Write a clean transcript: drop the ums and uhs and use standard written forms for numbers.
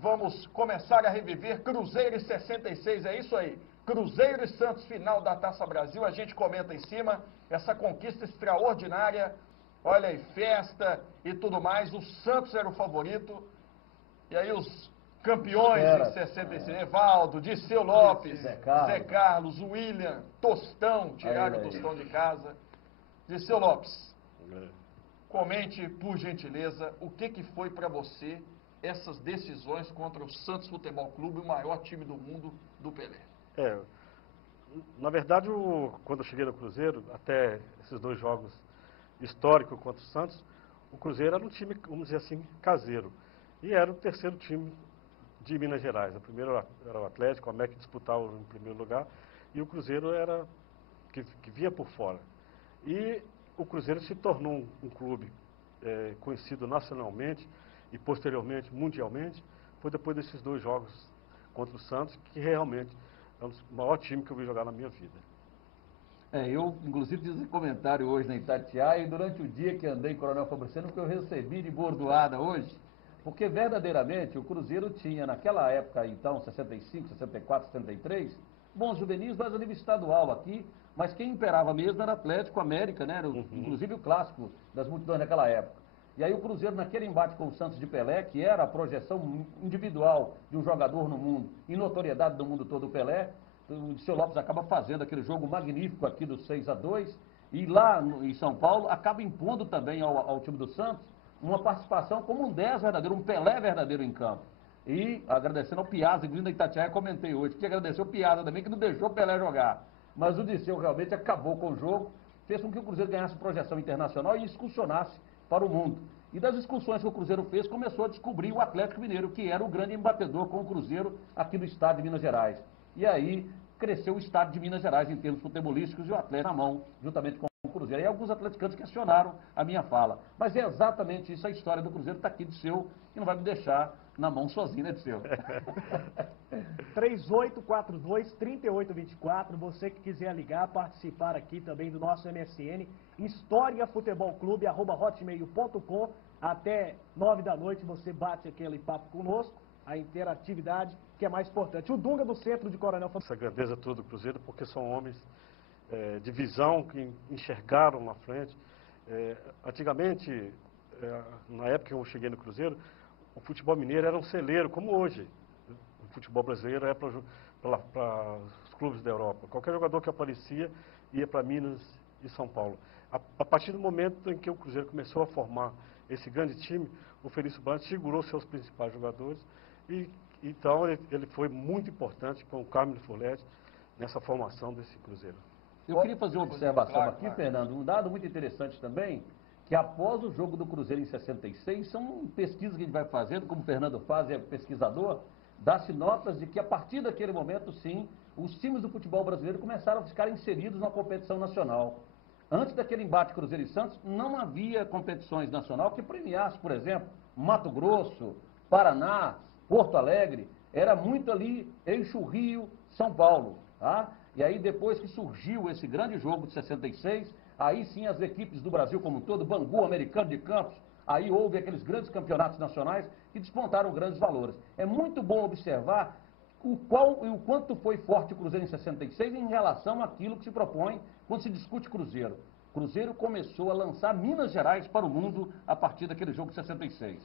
vamos começar a reviver Cruzeiro e 66, é isso aí. Cruzeiro e Santos, final da Taça Brasil, a gente comenta em cima, essa conquista extraordinária, olha aí, festa e tudo mais, o Santos era o favorito, e aí os campeões em 66, Evaldo, Dirceu Lopes, Zé Carlos, William, Tostão, tiraram o Tostão de casa. Dirceu Lopes, comente, por gentileza, o que foi para você essas decisões contra o Santos Futebol Clube, o maior time do mundo do Pelé. Na verdade, quando eu cheguei no Cruzeiro, até esses dois jogos históricos contra o Santos, o Cruzeiro era um time, vamos dizer assim, caseiro. E era o terceiro time de Minas Gerais. O primeiro era o Atlético, o América disputava em primeiro lugar, e o Cruzeiro era que vinha por fora. E o Cruzeiro se tornou um clube conhecido nacionalmente e posteriormente mundialmente, foi depois desses dois jogos contra o Santos, que realmente é o maior time que eu vi jogar na minha vida. Eu, inclusive, fiz esse comentário hoje na Itatiaia, e durante o dia que andei em Coronel Fabriciano, que eu recebi de bordoada hoje, porque verdadeiramente o Cruzeiro tinha, naquela época, então, 65, 64, 63, bons juvenis, mas a nível estadual aqui, mas quem imperava mesmo era Atlético, América, né? Inclusive o clássico das multidões naquela época. E aí o Cruzeiro, naquele embate com o Santos de Pelé, que era a projeção individual de um jogador no mundo, e notoriedade do mundo todo, o Pelé, o Dirceu Lopes acaba fazendo aquele jogo magnífico aqui do 6-2, e lá em São Paulo acaba impondo também ao time do Santos uma participação como um 10 verdadeiro, um Pelé verdadeiro em campo. E agradecendo ao Piazza, inclusive da Itatiaia, comentei hoje, que agradecer ao Piazza também, que não deixou o Pelé jogar. Mas o Dirceu realmente acabou com o jogo, fez com que o Cruzeiro ganhasse projeção internacional e excursionasse para o mundo. E das excursões que o Cruzeiro fez, começou a descobrir o Atlético Mineiro, que era o grande embatedor com o Cruzeiro aqui do estado de Minas Gerais. E aí cresceu o estado de Minas Gerais em termos futebolísticos e o Atlético na mão, juntamente com o Cruzeiro. E alguns atleticanos questionaram a minha fala. Mas é exatamente isso, a história do Cruzeiro está aqui, Dirceu, e não vai me deixar na mão sozinho, né, Dirceu? 3824, você que quiser ligar, participar aqui também do nosso MSN, historiafutebolclube@hotmail.com, até 9 da noite você bate aquele papo conosco, a interatividade que é mais importante. O Dunga do centro de Coronel... Essa grandeza toda do Cruzeiro, porque são homens de visão que enxergaram na frente. Antigamente, na época que eu cheguei no Cruzeiro, o futebol mineiro era um celeiro, como hoje. O futebol brasileiro é para os clubes da Europa. Qualquer jogador que aparecia ia para Minas e São Paulo. A partir do momento em que o Cruzeiro começou a formar esse grande time, o Felício Brandt segurou seus principais jogadores e então ele foi muito importante com o Carmelo Furlete nessa formação desse Cruzeiro. Eu queria fazer uma observação aqui, Fernando, um dado muito interessante também, que após o jogo do Cruzeiro em 66, são pesquisas que a gente vai fazendo, como o Fernando faz, é pesquisador, dá-se notas de que a partir daquele momento, sim, os times do futebol brasileiro começaram a ficar inseridos na competição nacional. Antes daquele embate Cruzeiro e Santos, não havia competições nacional que premiasse, por exemplo, Mato Grosso, Paraná, Porto Alegre, era muito ali, eixo Rio, São Paulo, tá? E aí depois que surgiu esse grande jogo de 66, aí sim as equipes do Brasil como um todo, Bangu, Americano de Campos, aí houve aqueles grandes campeonatos nacionais que despontaram grandes valores. É muito bom observar o quanto foi forte o Cruzeiro em 66 em relação àquilo que se propõe quando se discute Cruzeiro. Cruzeiro começou a lançar Minas Gerais para o mundo a partir daquele jogo de 66.